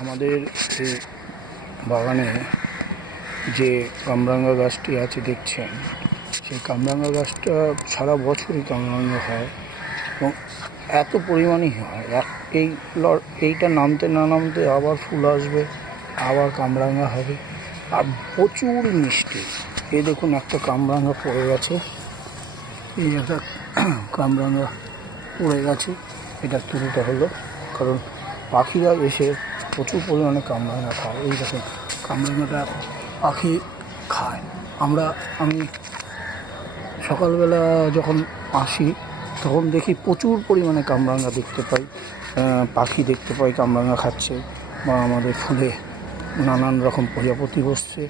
আমাদের এই বাগানে যে কামরাঙা গাছটি আছে দেখছেন, সেই কামরাঙা গাছটা সারা বছরই কামরাঙা হয় এবং এত পরিমাণই হয়। এইটা নামতে না নামতে আবার ফুল আসবে, আবার কামরাঙা হবে, আর প্রচুর মিষ্টি। এই দেখুন একটা কামরাঙা পড়ে গেছে, এই একটা কামরাঙা পড়ে গেছে। এটা তুলতে হলো কারণ পাখিরা এসে প্রচুর পরিমাণে কামরাঙা খায়। এই দেখুন কামরাঙাটা পাখি খায়। আমি সকালবেলা যখন আসি তখন দেখি প্রচুর পরিমাণে কামরাঙা দেখতে পাই, পাখি দেখতে পাই কামরাঙা খাচ্ছে, বা আমাদের ফুলে নানান রকম প্রজাপতি বসছে।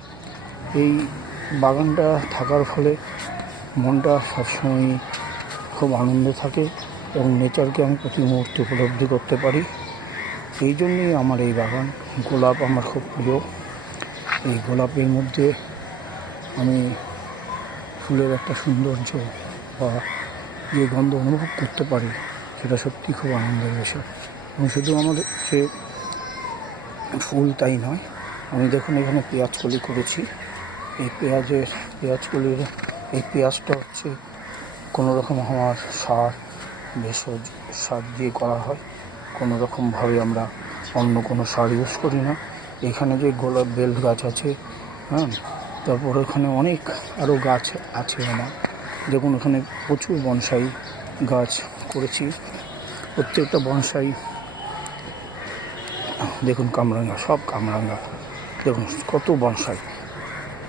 এই বাগানটা থাকার ফলে মনটা সবসময় খুব আনন্দে থাকে এবং নেচারকে আমি প্রতি মুহূর্তে উপলব্ধি করতে পারি। এই জন্যই আমার এই বাগান। গোলাপ আমার খুব প্রিয়। এই গোলাপের মধ্যে আমি ফুলের একটা সৌন্দর্য বা যে গন্ধ অনুভব করতে পারি, সেটা সত্যি খুব আনন্দের বিষয়। এবং শুধু আমাদের যে ফুল তাই নয়, আমি দেখুন এখানে পেঁয়াজকলি করেছি। এই পেঁয়াজকলির এই পেঁয়াজটা হচ্ছে কোনো রকম আমার ভেষজ সার দিয়ে করা হয়। কোনো রকমভাবে আমরা অন্য কোনো সার ইউজ করি না। এখানে যে গোলাপ বেল গাছ আছে, তারপর ওখানে অনেক আরও গাছ আছে আমার। দেখুন ওখানে প্রচুর বনসাই গাছ করেছি। প্রত্যেকটা বনসাই দেখুন কামরাঙা, সব কামরাঙা। দেখুন কত বনসাই,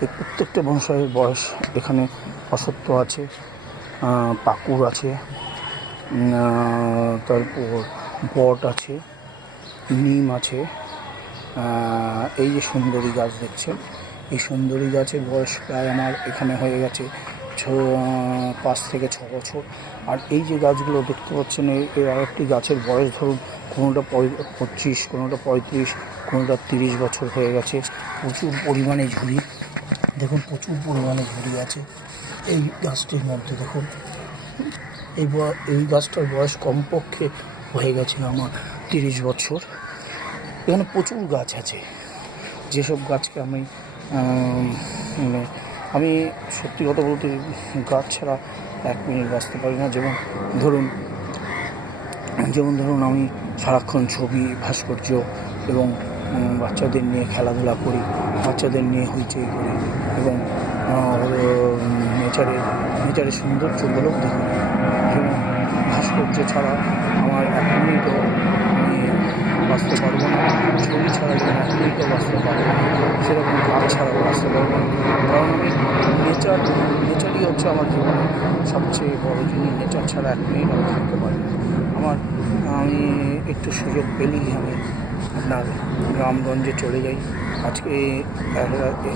এই প্রত্যেকটা বনসাইয়ের বয়স। এখানে অশ্বত্থ আছে, পাকুড় আছে, তারপর বট আছে, নিম আছে। এই যে সুন্দরী গাছ দেখছেন, এই সুন্দরী গাছের বয়স প্রায় আমার এখানে হয়ে গেছে 5 থেকে 6 বছর। আর এই যে গাছগুলো দেখতে পাচ্ছেন, এর আরেকটি গাছের বয়স ধরুন কোনোটা 25, কোনোটা 35, কোনোটা 30 বছর হয়ে গেছে। প্রচুর পরিমাণে ঝুড়ি, দেখুন প্রচুর পরিমাণে ঝুড়ি আছে এই গাছটির মধ্যে। দেখুন এই গাছটার বয়স কমপক্ষে হয়ে গেছে আমার 30 বছর। এখানে প্রচুর গাছ আছে, যেসব গাছকে আমি সত্যি কথা বলতে গাছ ছাড়া 1 মিনিট বাঁচতে পারি না। যেমন ধরুন আমি সারাক্ষণ ছবি, ভাস্কর্য এবং বাচ্চাদের নিয়ে খেলাধুলা করি, বাচ্চাদের নিয়ে হইচই করি এবং নেচারের সৌন্দর্যগুলো দেখি। যেমন ভাস্কর্য ছাড়া আমার 1 মিনিটও আমি বাঁচতে পারবো না, ছবি ছাড়া যেমন 1 মিনিটও বাঁচতে পারবো না, সেরকম গাছ ছাড়াও বাঁচতে পারবো না। কারণ আমি নেচারই হচ্ছে আমার জীবনের সবচেয়ে বড় জিনিস। নেচার ছাড়া 1 মিনিট আমি থাকতে পারি না। আমি একটু সুযোগ পেলেই আমি আপনার গ্রামগঞ্জে চলে যাই। আজকে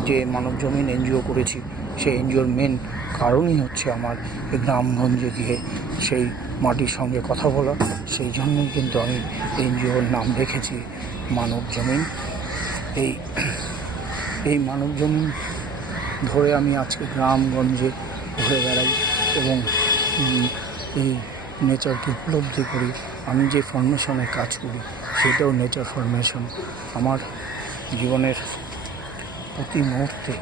যে মানব জমিন এনজিও করেছি, সেই এনজিওর মেন কারণই হচ্ছে আমার এই গ্রামগঞ্জে গিয়ে সেই মাটির সঙ্গে কথা বলা। সেই জন্যই কিন্তু আমি এনজিওর নাম রেখেছি মানব জমিন। এই মানব জমিন ধরে আমি আজকে গ্রামগঞ্জে ঘুরে বেড়াই এবং এই নেচারকে উপলব্ধি করি। আমি যে ফরমেশনে কাজ করি সেটাও নেচার ফরমেশন। আমার জীবনের প্রতি মুহূর্তে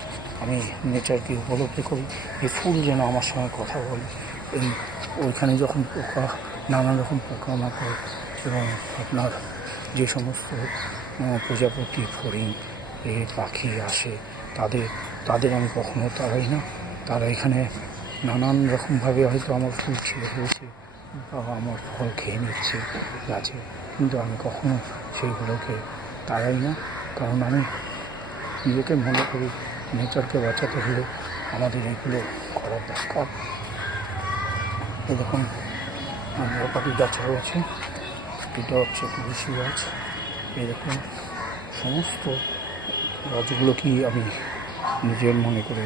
আমি নেচারকে উপলব্ধি করি। এই ফুল যেন আমার সঙ্গে কথা বলে। ওইখানে যখন নানান রকম পোকামাকড় এবং আপনার যে সমস্ত প্রজাপতি, ফড়িং, পাখি আসে, তাদের আমি কখনো তাড়াই না। তারা এখানে নানান রকমভাবে হয়তো আমার ফুল ছিঁড়ে ফেলছে বা আমার ফল খেয়ে নিচ্ছে গাছে, কিন্তু আমি কখনো সেইগুলোকে তাড়াই না। কারণ আমি নিজেকে মনে করি নেচারকে বাঁচাতে হলে আমাদের এগুলো করার দরকার। এই দেখুন আম্রপালি গাছ রয়েছে, এটা হচ্ছে তুলসী গাছ। এই দেখুন সমস্ত গাছগুলোকেই আমি নিজের মনে করে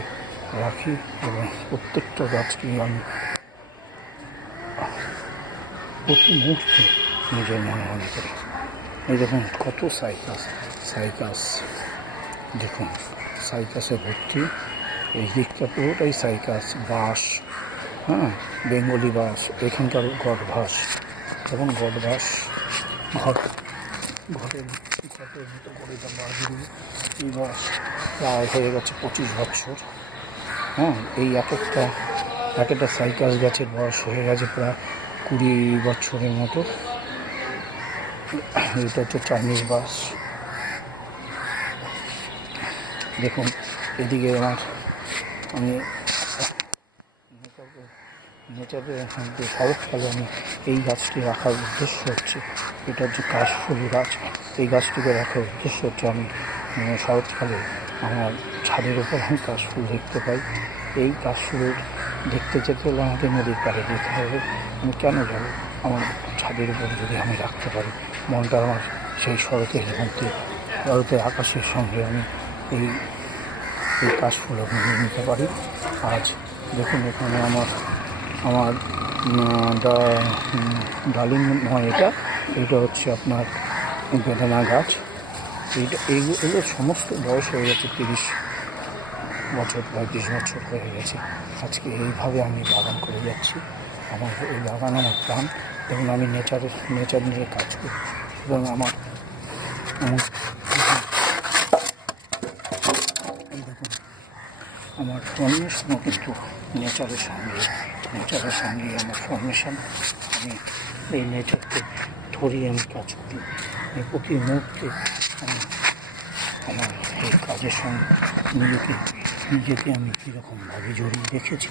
রাখি এবং প্রত্যেকটা গাছকেই আমি প্রতি মুহূর্তে নিজের মনে করি। এই দেখুন কত সাইকাস, দেখুন সাইকাসে ভর্তি। এই দিকটা পুরোটাই সাইকাস, বাঁশ, বেঙ্গলি বাঁশ, এখানকার গড় বাঁশ। এবং ঘটের ঘটের মতো করে এটা বাঁধি। এই বাস প্রায় হয়ে গেছে 25 বছর। হ্যাঁ, এই এক একটা সাইকাস গাছের বয়স হয়ে গেছে প্রায় 20 বছরের মতো। এটা হচ্ছে চাইনিজ বাস। দেখুন এদিকে আমি নেচারের মধ্যে শরৎকালে আমি এই গাছটি রাখার উদ্দেশ্য হচ্ছে, এটা হচ্ছে কাশফুল গাছ। এই গাছটিকে রাখার উদ্দেশ্য হচ্ছে আমি শরৎকালে আমার ছাদের উপর আমি কাশফুল দেখতে পাই। এই কাশফুলের দেখতে যেতে হলে আমাকে নদীর পাড়ে যেতে হবে। আমি কেন যাব? আমার ছাদের উপর যদি আমি রাখতে পারি, মনটা আমার সেই শরতের মধ্যে, শরতের আকাশের সঙ্গে আমি এই কাশফুল আমি নিয়ে নিতে পারি। আজ দেখুন এখানে আমার ডালিম নয়, এটা হচ্ছে আপনার বেদানা গাছ। এগুলো সমস্ত বয়স হয়ে গেছে 30 বছর, 35 বছর হয়ে গেছে। আজকে এইভাবে আমি বাগান করে যাচ্ছি। আমার এই বাগান আমার প্রাণ, এবং আমি নেচার নিয়ে কাজ করি। এবং এই দেখুন আমার ফর্মেশনও কিন্তু নেচারের সঙ্গে আমার ফর্মেশন। আমি এই নেচারকে ধরিয়ে আমি কাজ করি। প্রতি মুহূর্তে আমি আমার এই কাজের সঙ্গে নিজেকে আমি কীরকমভাবে জড়িয়ে রেখেছি।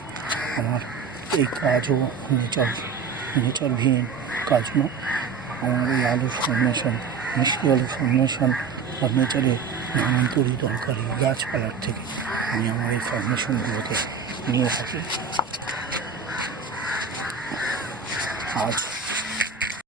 আমার এই কাজও নেচারবিহীন কাজ না। আমার এই আলুর ফর্মেশন, মিষ্টি আলুর ফর্মেশন বা নেচারে নানান্তরি দরকারি গাছপালার থেকে আমি আমার এই ফর্মেশনগুলোকে নিয়ে থাকি। আজ